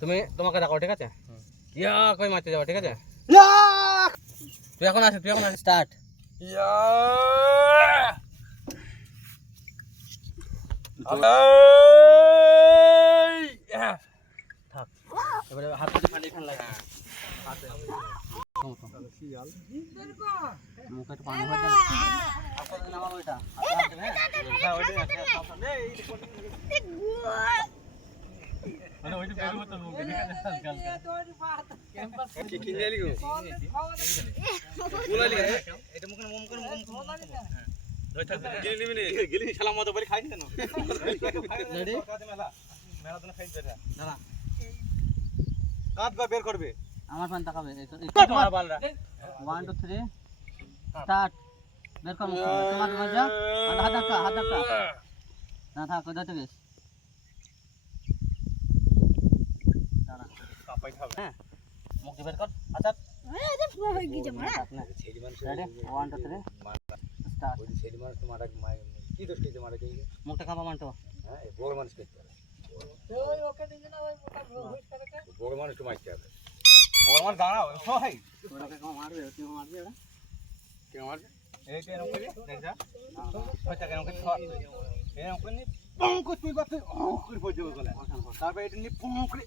তুমি তোমাকে দেখো ঠিক আছে ইয়া কই মারতে যাও ঠিক আছে তুই এখন আসে স্টার্ট থাক এবারে হাত থেকে পানি খান লাগে মুখে তো পানি হয়ে যায় হাত নামাবো এটা হ্যাঁ ওইটা মানে ওইটা বের হতো মুখে ঠিক আছে কি কিনে আলি গো গুলালি এটা মুখে হ্যাঁ ধরে থাকবে গিলি নিবি নি গিলি শালা মতো করে খাইনি কেন রেডি মেলা দিন খাইতে দাঁড়া কাট বা বের করবে আমার পান তাকাবে তোমার বালরা 1 2 3 স্টার্ট বের কর তোমার মজা হাত ধাক্কা না থাক ওদাতে বেশ দাঁড়া কাপাই খাবে হ্যাঁ মুখ বের কর আচ্ছা এটা পুরো হয়ে গিয়েছে মারা ছেড়ি মানুষ রেডি 1 2 3 স্টার্ট ওই ছেড়ি মানুষ তোমার কি দোষ কি তোমার কি মুখটা কাঁপা মানতো হ্যাঁ এই বড় মানুষ করতে হবে ওই ওকে দিন না ওই মোটা ঘুষ করে বড় মানুষ তো মারতে হবে বড় মানুষ দাঁড়াও ভাই ওকে কেমন মারবে ওটা কেমন মারবে এই কেন করে দেখা ওটা কেন করে ছড় এই কেন করে পং করে তুই বাতে করে পড়ে গেল তারপর এটা নি পং করে